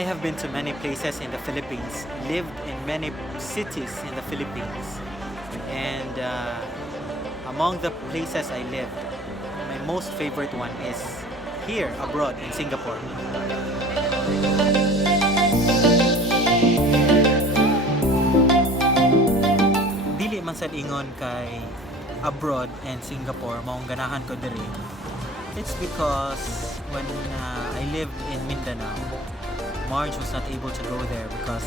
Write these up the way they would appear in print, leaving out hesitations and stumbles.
I have been to many places in the Philippines, lived in many cities in the Philippines, and among the places I lived, my most favorite one is here abroad in Singapore. Dili man sad ingon kay abroad and Singapore maong ganahan ko diri. It's because when I lived in Mindanao, Marge was not able to go there because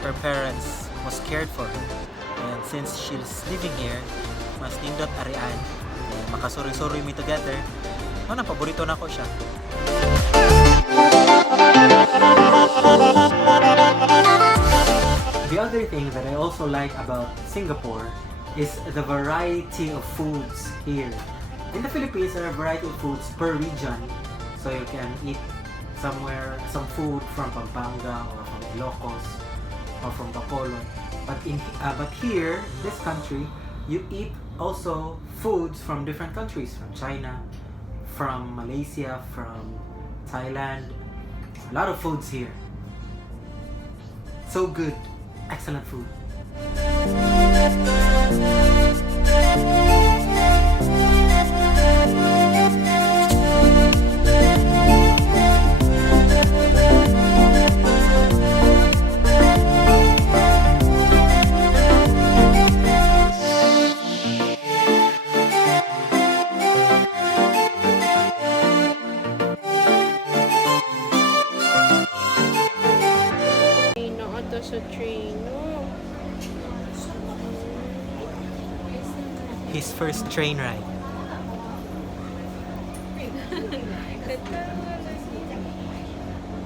her parents was cared for her. And since she's living here, mas nindot arian, makasuri-suri mi together, na paborito na ko siya. The other thing that I also like about Singapore is the variety of foods here. In the Philippines, there are a variety of foods per region, so you can eat some food from Pampanga or from Ilocos or from Bacolod. But here, this country, you eat also foods from different countries, from China, from Malaysia, from Thailand. A lot of foods here. So good, excellent food. Sa train, no? His first train ride.